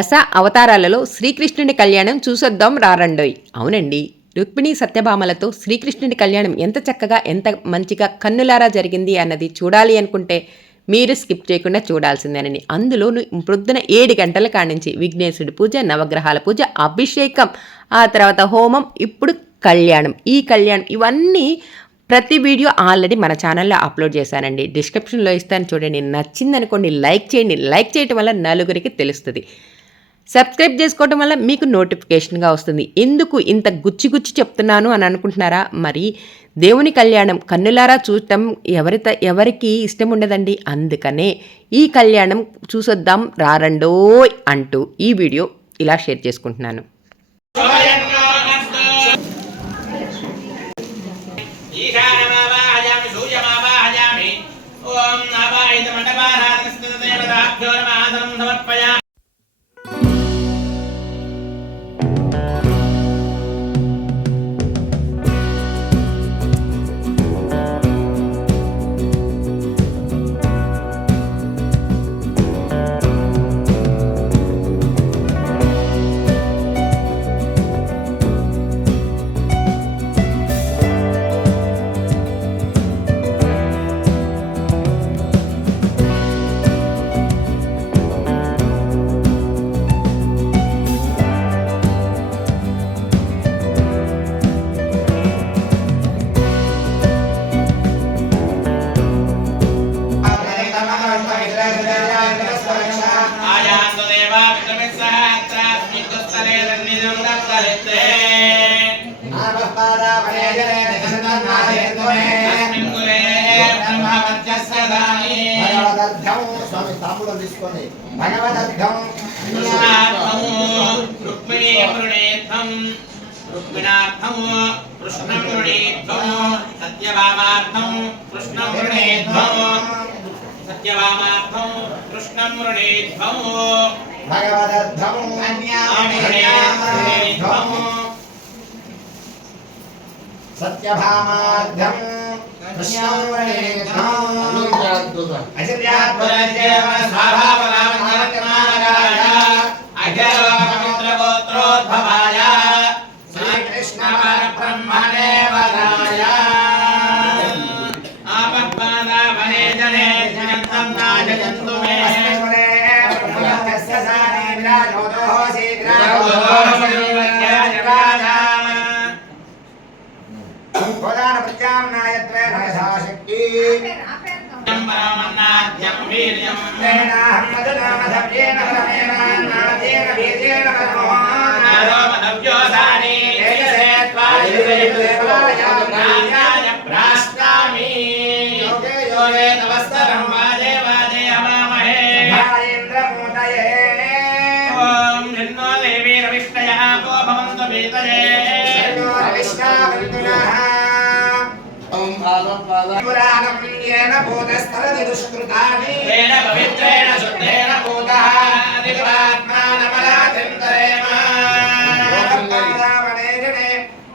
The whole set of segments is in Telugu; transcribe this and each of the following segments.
దశ అవతారాలలో శ్రీకృష్ణుని కళ్యాణం చూసొద్దాం రారండోయ్. అవునండి, రుక్మిణి సత్యభామలతో శ్రీకృష్ణుని కళ్యాణం ఎంత చక్కగా ఎంత మంచిగా కన్నులారా జరిగింది అన్నది చూడాలి అనుకుంటే మీరు స్కిప్ చేయకుండా చూడాల్సిందేనండి. అందులో ప్రొద్దున 7 గంటల కానించి విఘ్నేశుడి పూజ, నవగ్రహాల పూజ, అభిషేకం, ఆ తర్వాత హోమం, ఇప్పుడు కళ్యాణం. ఈ కళ్యాణం ఇవన్నీ ప్రతి వీడియో ఆల్రెడీ మన ఛానల్లో అప్లోడ్ చేశానండి. డిస్క్రిప్షన్లో ఇస్తాను చూడండి. నచ్చిందనుకోండి లైక్ చేయండి. లైక్ చేయటం వల్ల నలుగురికి తెలుస్తుంది. సబ్స్క్రైబ్ చేసుకోవటం వల్ల మీకు నోటిఫికేషన్గా వస్తుంది. ఎందుకు ఇంత గుచ్చి చెప్తున్నాను అని అనుకుంటున్నారా? మరి దేవుని కళ్యాణం కన్నులారా చూడటం ఎవరికి ఇష్టం ఉండదండి. అందుకనే ఈ కళ్యాణం చూసొద్దాం రారండోయ్ అంటూ ఈ వీడియో ఇలా షేర్ చేసుకుంటున్నాను. స్వామి తాంబూలం తీసుకొని భగవదర్థం రుక్మిణార్థం కృష్ణం వృణీధ్వం సత్యభామార్థం కృష్ణం వృణీధ్వం సత్యభామార్థం కృష్ణం వృణీధ్వం భగవదర్థం సత్యభామార్థం కృష్ణం వృణీధ్వం అసిద్ధ్యాద్భుతదేవ స్వభావనామకర్మాగాయ అఖిలలోకమిత్రగోత్రోద్భవాయ శ్రీకృష్ణ పరబ్రహ్మణే వదాయ ఆపఃపాదావనే జనే జనంతం నాజయంతు మే బ్రహ్మత్యస్య సానే విరాజోదో శీఘ్రాజోదాన ప్రధాన ప్రత్యామ్నాయత్వేన యథాశక్తి బ్రహ్మన్నాద్యం వీర్యం తేనాహం మధునామధవ్యేన పరమేనాన్నాదేన వీర్యేణ పరమోనారోమధవ్యోధాని తేజసే త్వాయుదేవాయ ప్రాష్టామి యోగే యోగే తవస్తరం వాజే వాజే హవామహే భాయేంద్రమూతయే ఓం నిన్నో దేవీ రవిష్ణయ ఆపో భవంతు వీతయే రవిష్ణావంతునః పురాణం యేన భూతస్థలది దుష్కృతాని తేన పవిత్రేణ శుద్ధేన భూతః నివాత్మానమరాతింతరేమ లోకపాదావనేజనే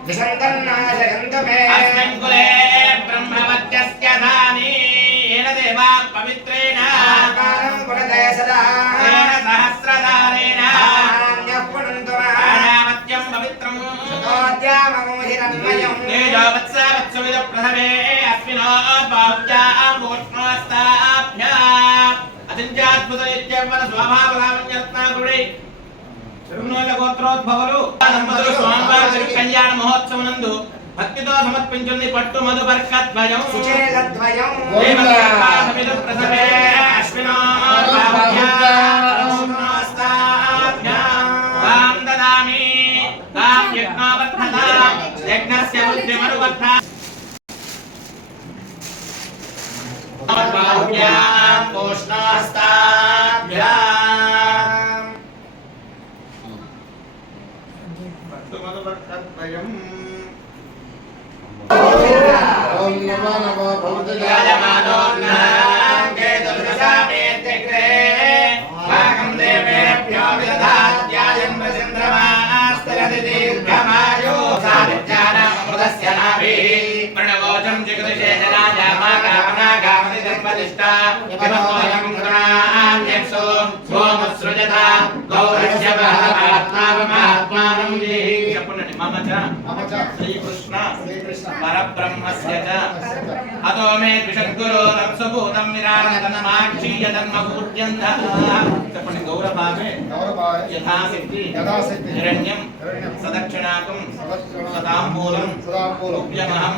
విసంతన్నాశయంతు మే అస్మిన్ కులే బ్రహ్మవత్యస్య ధాని ఏన దేవా పవిత్రేణ ఆత్మానం పురతే సదా తేన సహస్రధారేణ నాన్యః పునంతు మహానామత్యం పవిత్రం శతోద్యామమోహిరన్మయం తేజోవత్సవత్సవిద ప్రథమే అస్మినో బాహుజ్యాం భూష్ణోస్తాభ్యాం అతించాద్భుతనిత్యవన స్వభావలావణ్యరత్నాకుడి తిరుమల గోత్రోద్భవులు దంపతులు స్వామివారి కళ్యాణ మహోత్సవనందు భక్తితో సమర్పించింది పట్టు మధు బర్కద్వయం సుచేలద్వయం దేవతాసమిద ప్రథమే అస్మినో బాహుజ్యాం భూష్ణోస్తాభ్యాం తాం దదామి తాం యజ్ఞావర్ధతాం యజ్ఞస్య బుద్ధిమనువర్ధ బాహుజ్యాం భూష్ణోస్తాభ్యాం పట్టు మధు బర్కద్వయం ఓం నమో నమో భగవతే రాజమానోర్నాం కేతుర్దశామేత్యగ్రే భాగం దేవేభ్యో విదధాత్యాయం ప్రచంద్రమాస్తరతి దీర్ఘమాయో సాధిత్యానామృతస్య నాభిః ప్రణవోచం జగదుశేషరాజామాకామనాగామని ధర్మనిష్ఠా యమోయం కృణాన్యక్షో సోమసృజత గౌరస్య श्रीकृष्ण परब्रह्मस्य च अतो मे द्विषद्गुरो तत्सभूतं विराजतनमाक्षीयतन्मपूज्यन्तः చెప్పండి గౌరవామే యథాశక్తి హిరణ్యం సదక్షిణాకం సదాంబూలం ఉప్యమహం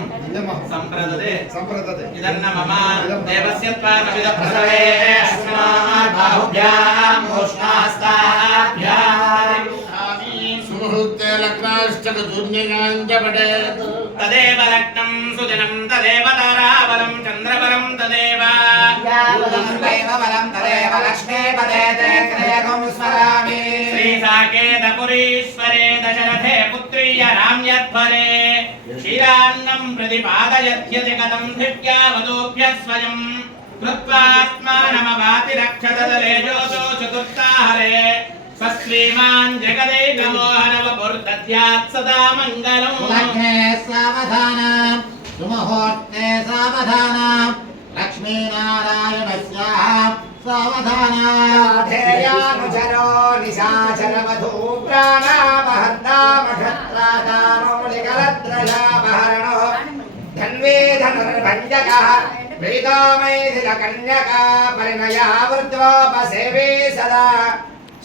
సంప్రదదే ఇదన్న మమ దేవస్య త్వానవిద ప్రసవే అస్మాత్ బాహుభ్యాం ఉష్ణాస్తాభ్యాం సుముహూర్తే లగ్నాష్టక శూన్యగాంజపడేత్ తదేవ లగ్నం సుదినం తదేవ తారాబలం చంద్రబలం తదేవ శ్రీ సాకేతపురీశ్వరే దశరథే పుత్రీయ రామ్యధ్వరే క్షీరాన్నం ప్రతిపాదయత్యతి కథం దివ్యావదోభ్య స్వయం కృత్వాత్మానమవాతి రక్షతదలేజోతో చతుర్థాహరే స్వశ్రీమాన్ జగదేకమోహనవపుర్దద్యాత్ సదా మంగళం లగ్నే సావధానం సుముహూర్తే సావధానం లక్ష్మీనారాయణస్యాః సావధానం ధేయానుచరో నిశాచరవధూ ప్రాణామహద్దామఘత్రాదామౌలికలద్రజామహరణో ధన్వే ధనుర్భంజకః వేదామైథిలకన్యకా పరిణయావృత్వోపసేవే సదా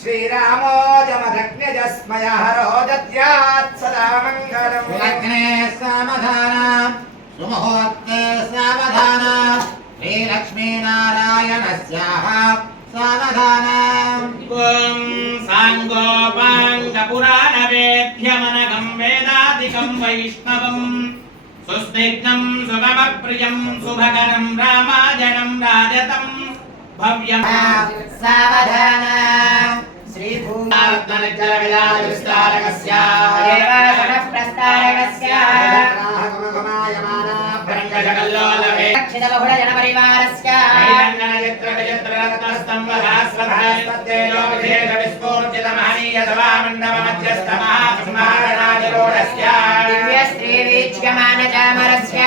శ్రీరామో జమదగ్నిజస్మయహరో దద్యాత్ సదా మంగళం లగ్నే సావధానం సుముహూర్తే సావధానం శ్రీలక్ష్మీనారాయణస్యాః సావధానం ఓం సాంగోపాంగపురాణవేద్యమనఘం వేదాదికం వైష్ణవం సుస్నిగ్ధం సుగమప్రియం శుభకరం రామాజనం రాజతం భవ్యం సావధానం శ్రీ భూమారత్నజలవిలాసవిస్తారకస్య దేవాసనప్రస్తారకస్య రాహగమగమాయమానా భరంగజగల్లోలవే దక్షిణబహుళజనపరివారస్య దివ్యశ్రీవీక్ష్యమానచామరస్య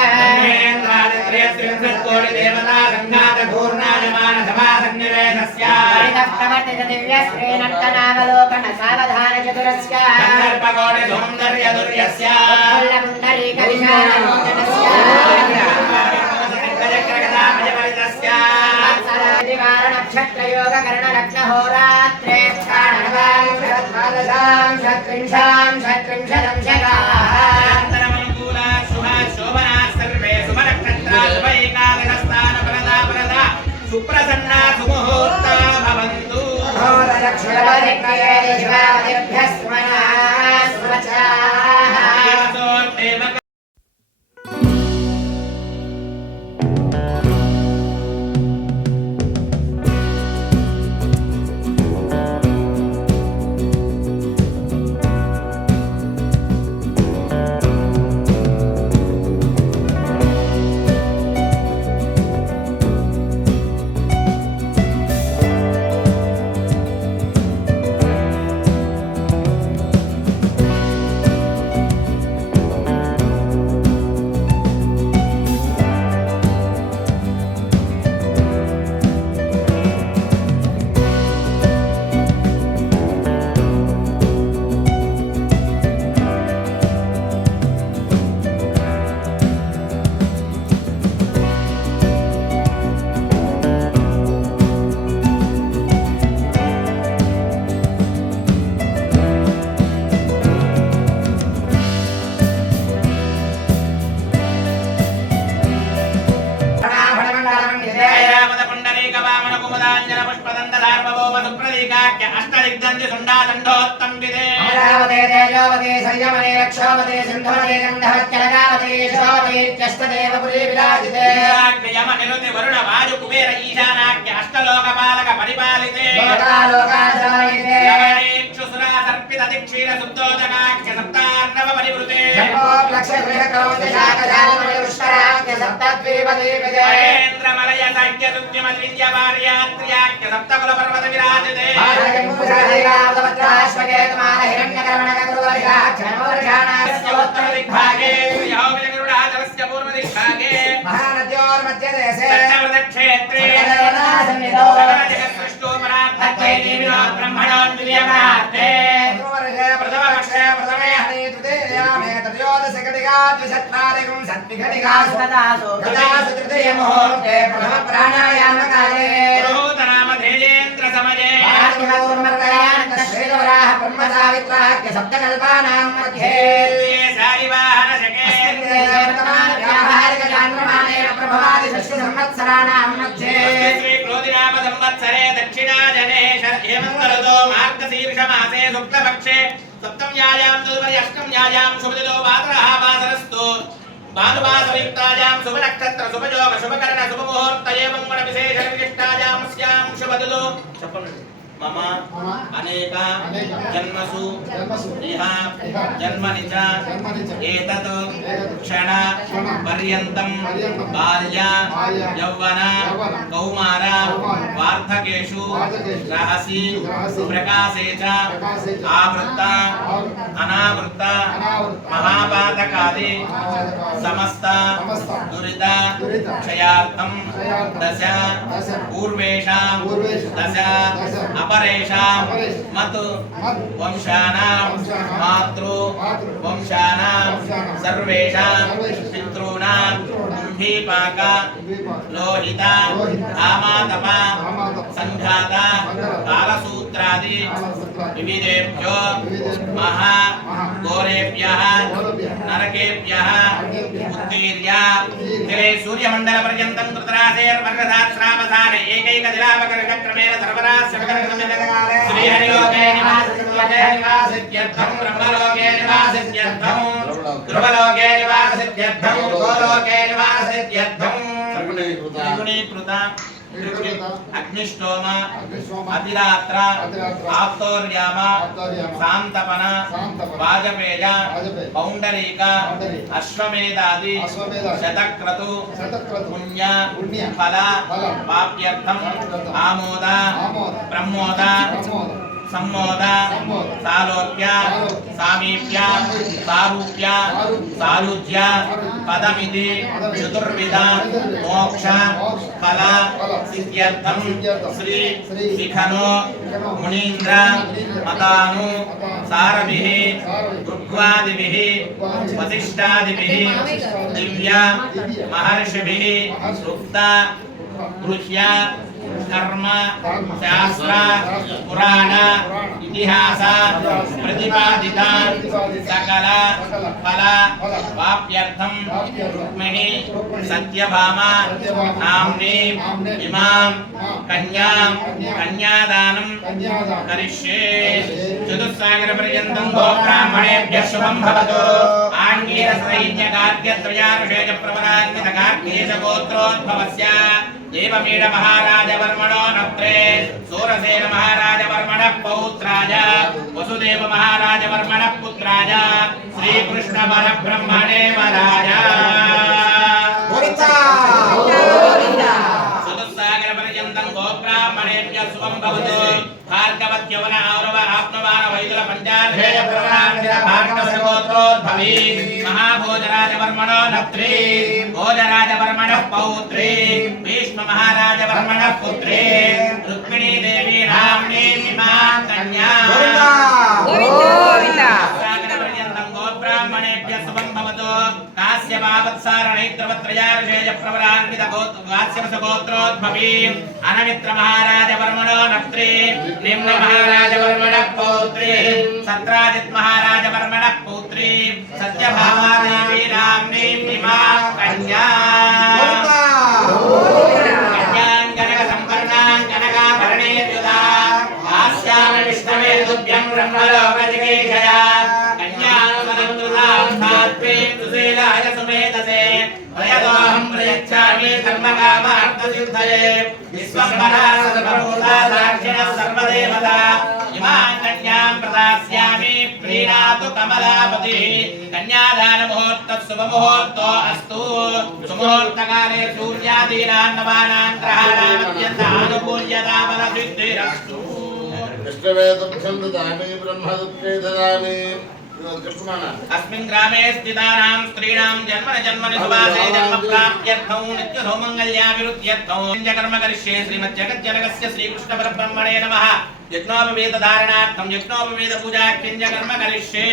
పరితః ప్రవర్తిత దివ్యశ్రీనర్తనావలోకన సావధానచతురస్య ఉత్ఫుల్లపుండరీకవిశాలలోచనస్య నక్షత్రయోగకరణరత్నహోరాత్రే సుప్రసన్నా సుముహూర్తా భవంతు అమరావతే తేజోవతే సంయమనే రక్షోవతే సింధువతే గంధవత్యలగావతే యశోవతే త్యష్టదేవపురీ విరాజితే వరుణ వాయు కుబేర ఈశానాఖ్య అష్టలోకపాలక పరిపాలితే లోకాలోకాచాయితే సురాసర్పిత దిక్షీర శుద్ధోదకాఖ్య సప్తార్ణవ పరివృతే జన్మోప్లక్షగృహకౌంతి శాఖజాలమయుష్కరాఖ్య సప్తద్వీపదీపదే మహేంద్రమలయ సాఖ్య సుద్యమ ద్విజపార్యాత్ర్యాఖ్య సప్తకుల పర్వత విరాజతే దిగ్భాగే యహోవిజగరుడాచలస్య పూర్వ దిగ్భాగే మహానద్యోర్మధ్యదేశే క్షేత్రే బ్రహ్మణోన్వియమాతే ప్రథమపక్షే ప్రథమే హని తృతీయామే త్రయోదశ द्विघटिका द्विचत्वारिकं षट्विघटिका सदासु तथा तृतीय मुहूर्ते प्रथम प्राणायामकाले पुरोहितनामधेयेन्द्र समये श्रीवराह ब्रह्मसावित्राख्य सप्तकल्पानां मध्ये सारिवाहनशके व्यावहारिक चान्द्रमानेन प्रभवादि षष्ठसंवत्सराणां मध्ये श्रीक्रोधिनाम संवत्सरे दक्षिणाजने हेमन्तऋतो मार्गशीर्षमासे शुक्लपक्षे सप्तम्यायां तदुपरि अष्टम्यायां शुभदिनो वासरः वासरस्तु भानुवासरयुक्तायां शुभनक्षत्र शुभयोग शुभकरण शुभमुहूर्त एवं गुणविशेषविशिष्टायां स्यां शुभदिनो मम अनेक जन्मसु इह जन्मनि च एतत् क्षण पर्यन्तं बाल्य यौवन कौमार वार्धकेषु रहसि प्रकाशे च आवृत्त अनावृत्त महापातकादि समस्त दुरित क्षयार्थं दश पूर्वेषां दश अपरेषां मत् वंशानां मातृ वंशानां सर्वेषां पितॄणां कुम्भीपाक लोहित आमातप सङ्घात कालसूत्रादि विविधेभ्यो महा घोरेभ्यः नरकेभ्यः उत्तीर्य तिरे सूर्यमण्डलपर्यन्तं कृतराशेर्वर्गदाश्रावधाने एकैकदिलावकर्षक्रमेण सर्वरास्य श्रीहरिलोके निवासित्यर्थं ब्रह्मलोके निवासित्यर्थं ध्रुवलोके निवासित्यर्थं गोलोके निवासित्यर्थं त्रिगुणीकृत अग्निष्टोम अतिरात्र आप्तोर्याम शांतपन वाजपेय पौंडरीक अश्वमेधादि शतक्रतु पुण्य फल वाप्यर्थम आमोद प्रमोद सम्मोद सालोक्य सामीप्य सारूप्य सारुज्य पदमिति चतुर्विध मोक्ष फल सिद्ध्यर्थं श्री शिखनो मुनीन्द्र मतानु सारभिः ऋग्वादिभिः वसिष्ठादिभिः दिव्य महर्षिभिः उक्त गृह्य कर्म शास्त्र पुराण इतिहास प्रतिपादित सकल फल वाप्यर्थं रुक्मिणी सत्यभामा नाम्नी इमां कन्यां कन्यादानं करिष्ये चतुस्सागरपर्यन्तं गोब्राह्मणेभ्यः शुभं भवतु आङ्गीरसैन्यकार्यत्रयानुषेजप्रवरान्वितकार्येशगोत्रोद्भवस्य देवमीड महाराजवर्मणो नत्रे सूरसेन महाराजवर्मणः पौत्राय वसुदेव महाराजवर्मणः पुत्राय श्रीकृष्ण परब्रह्मणे वराय चतुस्सागरपर्यन्तं गोब्राह्मणेभ्यः शुभं भवतु भार्गवत्यवन औरव आत्मवान वैदुल पञ्चार्षेय प्रवरान्वित भार्गवसगोत्रोद्भवी महाभोजराजवर्मणो नत्री भोजराजवर्मणः पौत्री भीष्म महाराजवर्मणः पुत्री रुक्मिणी देवी नाम्नी इमां कन्यां सागरपर्यन्तं गोब्राह्मणेभ्यः शुभं भवतु काश्यपावत्सारणैत्रवत्रयार्षेय प्रवरान्वित वात्स्यवसगोत्रोद्भवी अनमित्र महाराजवर्मणो नत्री निम्न महाराजवर्मणः पौत्री सत्राजित् महाराजवर्मणः पौत्री सत्यभामा देवी नाम्नी इमां कन्यां विष्णवे ब्रह्मलोकजिगीषया कन्यानुसनन्तुतां सात्वीं सुशीलाय सुमेधसे प्रयतोऽहं प्रयच्छामि धर्मकामार्थसिद्धये विश्वम्भरा सर्वभूता साक्षिणः सर्वदेवता इमां कन्यां प्रदास्यामि प्रीणातु कमलापतिः कन्यादानमुहूर्तः शुभमुहूर्तो अस्तु सुमुहूर्तकाले सूर्यादीनां नवानां ग्रहाणामत्यन्तानुकूल्यता बलसिद्धिरस्तु कृष्णवेदभ्यं ददामि ब्रह्मदत्ते ददामि अस्मिन् ग्रामे स्थितानां स्त्रीणां जन्मनि सुभाषे जन्म प्राप्त्यर्थं नित्यसौमङ्गल्याभिवृद्ध्यर्थं यज्ञकर्म करिष्ये श्रीमज्जगज्जनकस्य श्रीकृष्णपरब्रह्मणे नमः यज्ञोपवेदधारणार्थं यज्ञोपवेदपूजाख्यं कर्म करिष्ये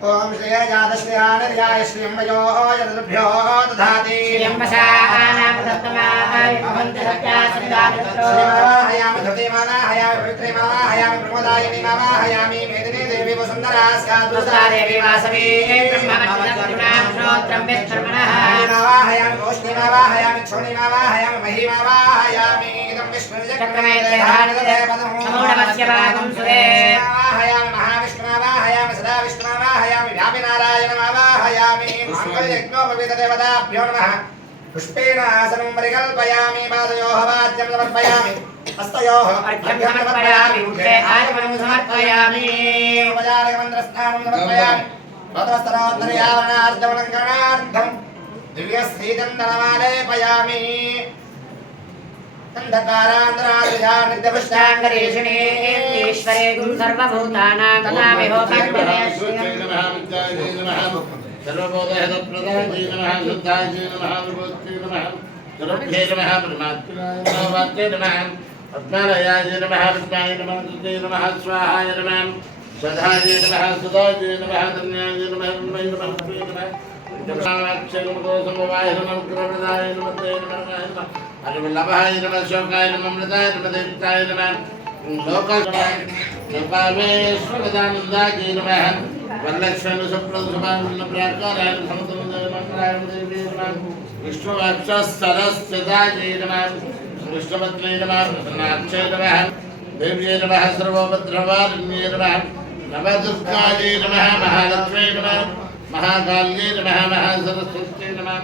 ఓం శ్రీ జాతశ్రీయాయ శ్రీయంబయో యదుభ్యో దధాతి శ్రీయంబసానామసత్తమాయ భవంతి సత్యాసందాతృతో శ్రీమావాహయామి ధృతిమావాహయామి పవిత్రీమావాహయామి ప్రమోదాయని మావాహయామి మేదినీ దేవి వసుంధరా స్యాతు దుస్తాదేవి వాసవే బ్రహ్మవచ్చకరుణాం శ్రోత్రం విష్కర్మణః మావాహయామి గోష్ఠీమావాహయామి క్షోణీమావాహయామి మహీమావాహయామి ఇదం సమూఢమస్య భాగం సురే మావాహయామి మహావిష్ణుమావాహయామి సదా విష్ణుమావాహయామి వ్యాపినారాయణమావాహయామి మంగళయజ్ఞోపవీతదేవతాభ్యో నమః పుష్పేణ ఆసనం పరికల్పయామి పాదయోః వాద్యం సమర్పయామి హస్తయోః అర్ఘ్యం సమర్పయామి ముఖే ఆచమనం సమర్పయామి ఉపచారకమంత్రస్నానం సమర్పయామి భగవస్తరోత్తరయావరణార్జవలంకరణార్థం దివ్యశ్రీచందనమాలేపయామి అంధకారాంతరాజయా నిర్దపుష్టాంగరీషిణీ ఈశ్వరే గుం సర్వభూతానాం తథామి హోతాగ్నిరే सर्वबोधप्रदाय नमः शुद्धाय नमः विभूते नमः सर्वभ्ये नमः परमात्मने नमः वाक्ये नमः पद्मालयाय नमः विष्णाय नमः दुर्गे नमः स्वाहाय नमः सदाय नमः सुदाय नमः धन्याय नमः नमः नमः नमः समवाय नमः कृपदाय नमः ते नमः अरिवल्लभाय नमः शोकाय नमः मृताय नमः देवताय नमः लोकावेश्वरदानन्दाय नमः वरलक्ष्मी सुप्रसुभान प्राकारायण समुद्रमंगलाय देवी नमः विष्णुवक्षस्थलस्थिताय नमः विष्णुपत्नी नमः प्रसन्नाक्षय नमः देव्यै नमः सर्वभद्रवारिण्यै नमः नवदुर्गायै नमः महालक्ष्म्यै नमः महाकाल्यै नमः महासरस्वत्यै नमः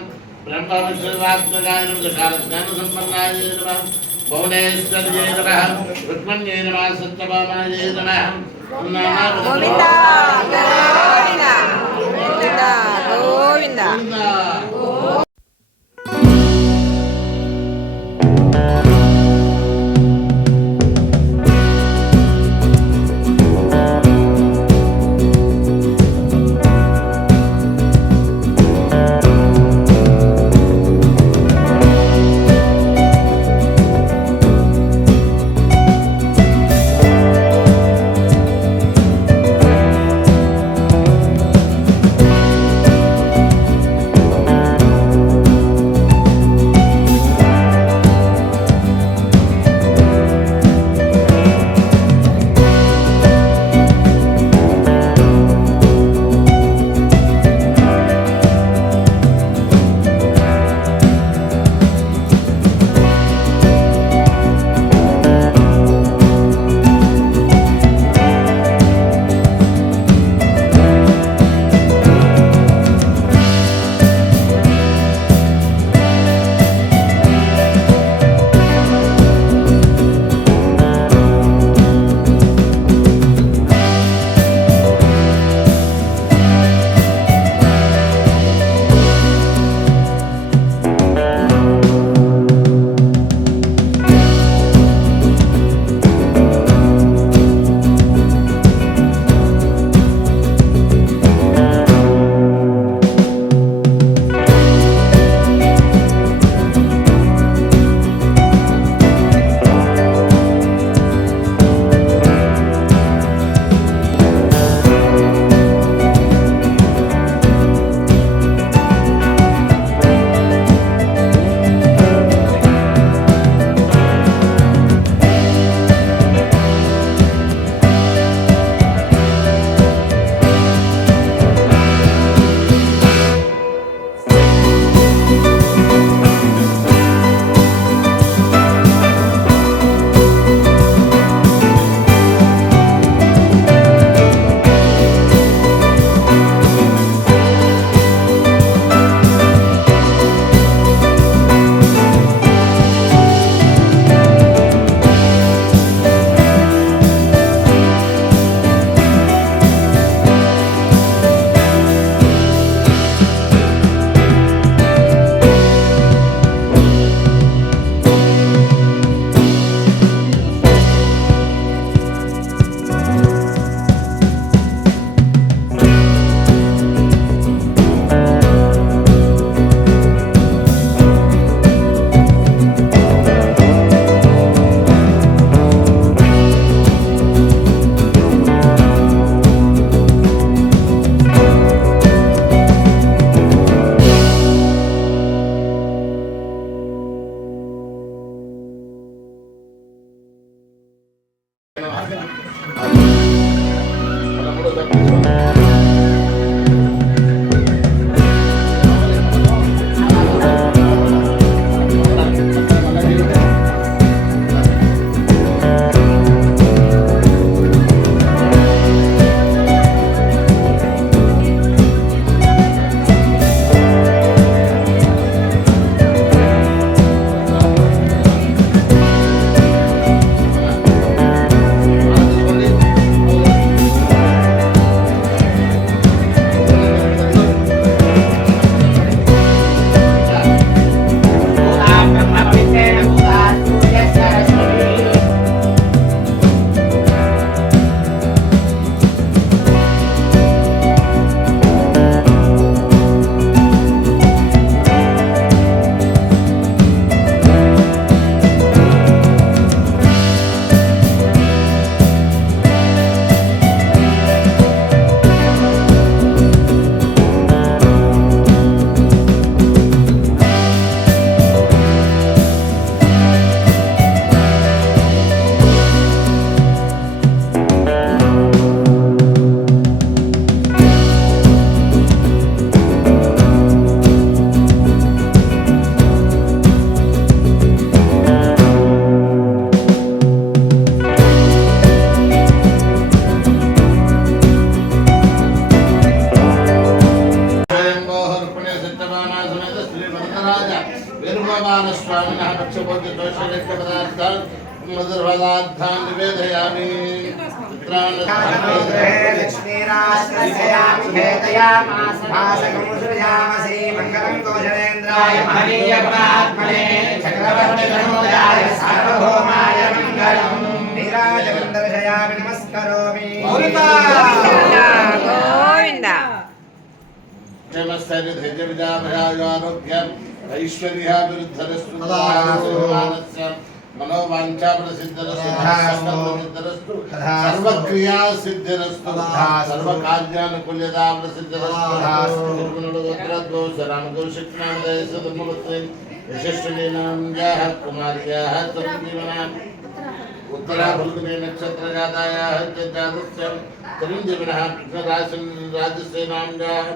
ब्रह्मविष्णुवात्मकाय नमः कालज्ञानसम्पन्नाय नमः भुवनेश्वर्यै नमः रुक्मण्यै नमः सत्यभामायै नमः గోవిందా గోవిందా గోవిందా గోవిందా स्वामिनः पक्षपोति दोषलिप्तपदार्थान् मधुरपदार्थान् निवेदयामि। मंगलम महनीयगुणात्मने चक्रवर्तितनूजाय सार्वभौमाय मंगलम नीराजनं दर्शयामि नमस्करोमि గోవింద क्षेमस्थैर्य धैर्य विजयाभयारोग्यम् ऐश्वर्याभिवृद्धरस्तु मनोवाञ्छाफलसिद्धिरस्तु सर्वक्रिया सिद्धिरस्तु सर्वकार्यानुकूल्यताफलसिद्धिरस्तु रामगुरुशक्तिनामदयसधर्मपत्नी यशस्विनीनाम्याः कुमार्याः तरुणजीवनाम् उत्तरा फल्गुनी नक्षत्रजातायाः जातस्य तरुणजीवनः राजसेनाम्याः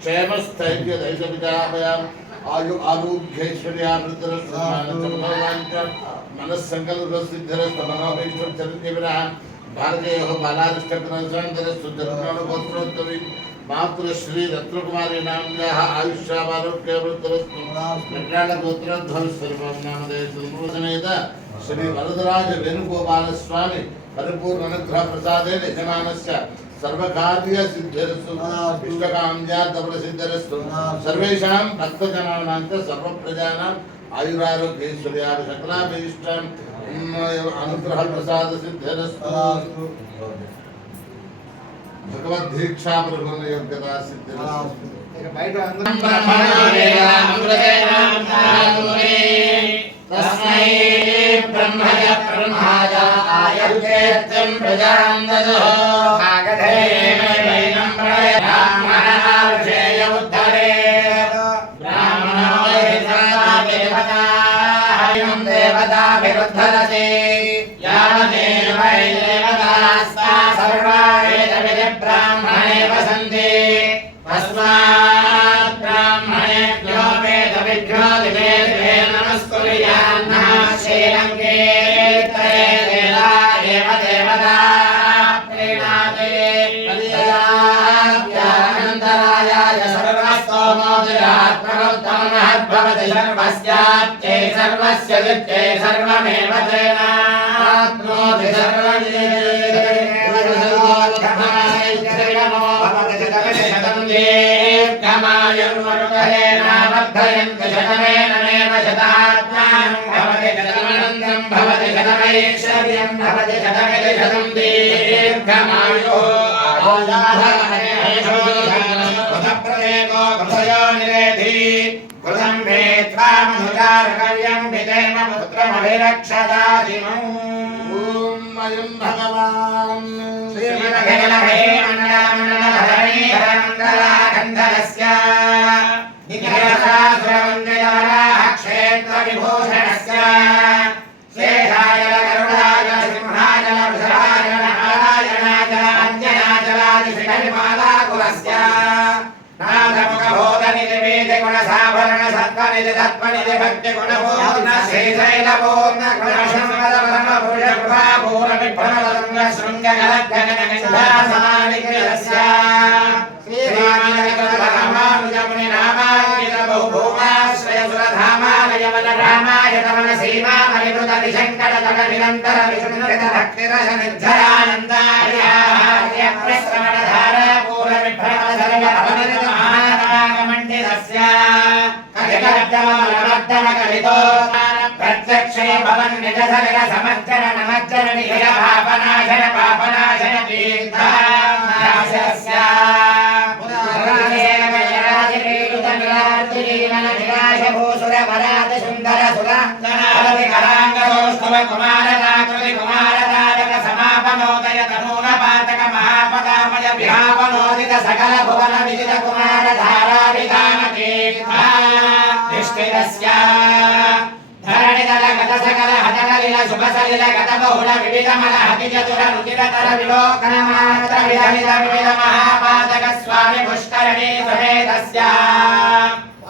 क्षेमस्थैर्य धैर्यविजयाभयाम् आयु आरोग्यैश्वर्याभिवृद्धिरस्तु मनस्संकल्पसिद्धिरस्तु मनोभीष्टं चिरञ्जीविनः भारतीयोः बालारिष्टगुणसंधरस्तु जन्मगोत्रोत्तमी मातृश्री रत्नकुमारीनाम्याः आयुष्यावारोग्यवृद्धिरस्तु नक्रालगोत्रोद्भवस्वरूपं नामधेयसमेत श्री वरदराज वेणुगोपाल स्वामी परिपूर्ण अनुग्रह प्रसादेन यजमानस्य सर्वकार्य सिद्धिरस्तु इष्टकाम्यार्थफलसिद्धिरस्तु सर्वेषां भक्तजनानां च सर्वप्रजानाम् आयुरारोग्यैश्वर्याभि सकलाभीष्टान् अनुग्रह प्रसाद सिद्धिरस्तु भगवद्दीक्षा प्रबंध योग्यता सिद्धिरस्तु तस्मै ब्रह्मय ब्रह्माय आयुर्वेद्यं प्रजां ददुः आगधेयं ब्राह्मणार्षेय उद्धरेत् ब्राह्मणो देवताभिरुद्धरति यावदेव वै देवतास्ता सर्वा वेदविदि ब्राह्मणे वसन्ति तस्मात् ब्राह्मणेभ्यो वेदविद्भ्यो दिवे दिवे नमस्कुर्यान्नः श्रीरङ्गेतये देवा एव देवता प्रीणाते पर्याप्यानन्तरायाय सर्वस्तोमोदयात्मनोत्तमं महद्भवति सर्वस्याप्त्यै सर्वस्य दित्यै सर्वमेव तेनाप्नोति दीर्घमायुर्वर्धयेनावर्धयन्ति शतमेनमेव शतात्मानं भवति शतमनन्दं भवति शतमैश्वर्यं भवति शतमिति शतं दीर्घमायुः कृतप्रदेको कृतयो निरेधि कृतं वेत्त्वा मधुचारकर्यं विदेम पुत्रमभिरक्षदादिमम् अयं भगवान् श्रीमदखिलहे मण्डलमण्डलधरणीधरमण्डलाखण्डलस्य निखिलसहस्रमण्डलवराहक्षेत्रविभूषणस्य शेषाचल गरुडाचल सिंहाचल वृषभाचल नारायणाचल अञ्जनाचलादिशिखर సత్వనిధి వేది గుణ సాభరణ సత్వనిధి తత్వనిధి భక్తి గుణ పూర్ణ శ్రీశైల పూర్ణ గుణ సంపద పరమ పురుష కృపా పూర్ణ విభ్రమరంగ శృంగ గలగణ గణాసమానికరస్య శ్రీరామానుజముని నామాంకిత బహుభూమాశ్రయ సురధామాలయవన రామాయతవన సీమామణిమృత నిశంకర తట నిరంతర విశృంగత భక్తిరస నిర్జరానందార్య ప్రశ్రవణ ధారా పూర్ణ విభ్రమ సర్వ భవనిత మహారాగమండిరస్య కలికర్దమలమర్దన కలితో ప్రత్యక్షే భవన్ నిజ శరీర సమర్జన నమజ్జన నిజయ పాపనాశన పాపనాశన తీర్థాస్య భూసుర వరాత సుందర సురాంగనాది కరాంగోస్తవ కుమారనాకృతి కుమారతారక సమాపనోదయ తనూన పాతక మహాపదామయ విహాపనోదిత సకల భువన విజిత కుమార ధారావిధాన తీర్థాధిష్ఠిరస్య ధరణితల గత సకల హతకలిల శుభసలిల గత బహుళ వివిధమల హతి చతుర రుచిరతర విలోకన మాత్ర విధమిత వివిధ మహాపాతక స్వామి పుష్కరణీ సమేతస్య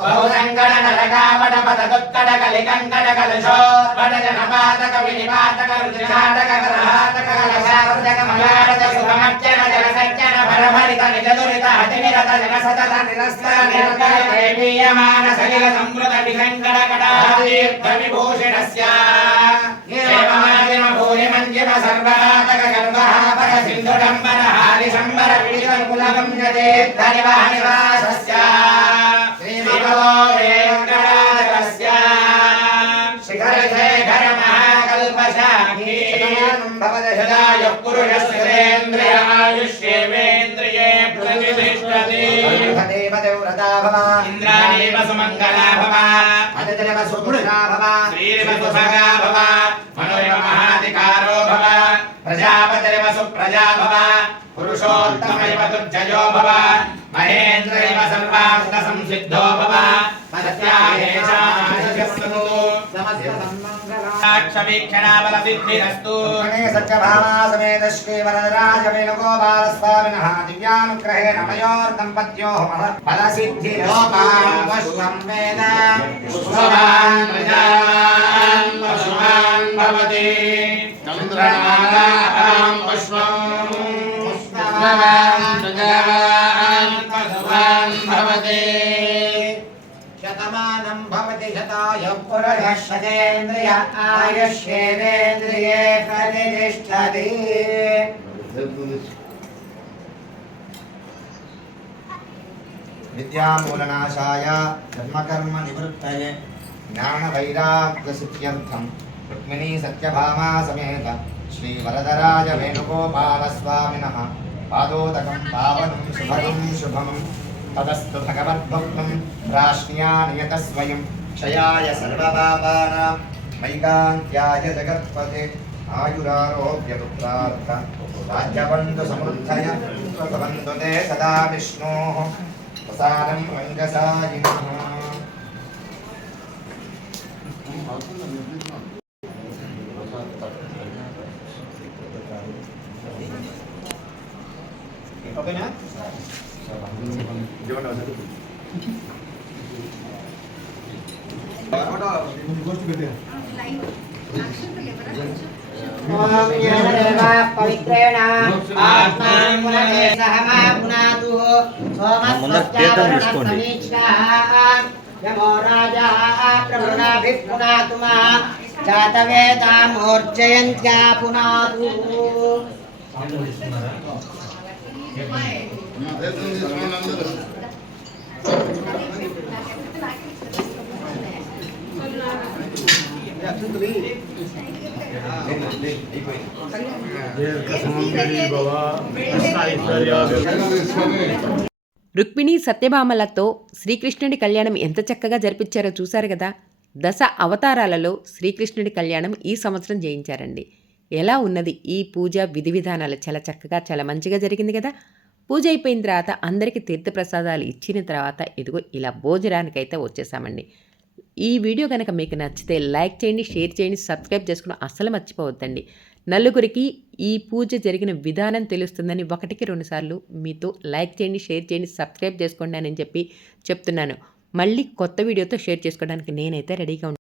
బహుసంకట నరకావట పదదుక్కట కలికంకట కలశోత్పట జనపాతక వినిపాతక రుచినాటక కలహాతక కలశార్జక మలారజ శుభమర్చన జలసజ్జన భరభరిత నిజదురిత హతినిరత జనసతత నిరస్తర నిర్గల దేవీయమాన సలిల సంవృత విసంకట కటాదీర్ఘ విభూషిణస్య ఏవమాజిమ భూరి మంజిమ సర్వనాటక గర్భహాపర సింధుడంబర హారి సంబర పీడిత కులగం జదేర్ధ నివాహ నివాసస్య శిఖరశేఖర మహాకల్పశాఖీ భవదశదాయ పురుషస్యేంద్రియ ఆయుష్యేవేంద్రియే ప్రతిష్ఠతి దేవదేవవ్రతా భవ ఇంద్రాణీవ సుమంగళా భవ అతిథిరవ సుపురుషా భవ శ్రీరివ సుభగా భవ మనోరివ మహాధికారో భవ ప్రజాపతిరివ సుప్రజా భవ పురుషోత్తమైవ దుర్జయో భవ మహేంద్ర ఇవ సర్వార్థ సంసిద్ధో భవ సత్యాయేషాశిషస్సు సమస్త సన్మంగళాక్షవీక్షణాబల సిద్ధిరస్తు సత్యభామా సమేత శ్రీ వరదరాజ వేణుగోపాల స్వామినః దివ్యానుగ్రహేణ మయోర్దంపత్యోః ఫల సిద్ధిరోపాం పుష్పం వేద పుష్పవాన్ ప్రజావాన్ పశువాన్ భవతి చంద్రనాగాం పుష్పం పుష్పవాన్ ప్రజావాన్ పశువాన్ భవతి శతమానం భవతి శతాయ పురుష శతేంద్రియ ఆయుష్యేంద్రియే ప్రతిష్ఠతి విద్యామూలనాశాయ ధర్మకర్మ నివృత్తయే జ్ఞానవైరాగ్యసిద్ధ్యర్థం రుక్మిణీ సత్యభామా సమేత శ్రీ వరదరాజ వేణుగోపాల స్వామినః పాదోదకం పావనం శుభగం శుభం తదస్తు భగవద్భక్తం రాష్ట్ర్యా నియత స్వయం క్షయాయ సర్వపాపానాం వైకాంత్యాయ జగత్పతే ఆయురారోగ్య పుత్రార్థ రాజ్యబంధు సమృద్ధయ భవంతు తే సదా విష్ణోః ప్రసాదం రంగసాయినః ఓకేనా పవిత్రేణ ఆత్మానుమతే సహమా పునాతు నమో రాజా ప్రవృణాభిపునాతు మా జాతవేదామోర్జయంత్యా పునాతు రుక్మిణి సత్యభామలతో శ్రీకృష్ణుడి కళ్యాణం ఎంత చక్కగా జరిపించారో చూశారు కదా. దశ అవతారాలలో శ్రీకృష్ణుడి కళ్యాణం ఈ సంవత్సరం చేయించారండి. ఎలా ఉన్నది ఈ పూజ విధి విధానాలు? చాలా చక్కగా చాలా మంచిగా జరిగింది కదా. పూజ అయిపోయిన తర్వాత అందరికీ తీర్థప్రసాదాలు ఇచ్చిన తర్వాత ఇదిగో ఇలా భోజనానికైతే వచ్చేసామండి. ఈ వీడియో కనుక మీకు నచ్చితే లైక్ చేయండి, షేర్ చేయండి, సబ్స్క్రైబ్ చేసుకోవడం అస్సలు మర్చిపోవద్దండి. నలుగురికి ఈ పూజ జరిగిన విధానం తెలుస్తుందని 1కి 2 సార్లు మీతో లైక్ చేయండి, షేర్ చేయండి, సబ్స్క్రైబ్ చేసుకోండి అని చెప్పి చెప్తున్నాను. మళ్ళీ కొత్త వీడియోతో షేర్ చేసుకోవడానికి నేనైతే రెడీగా ఉంటాను.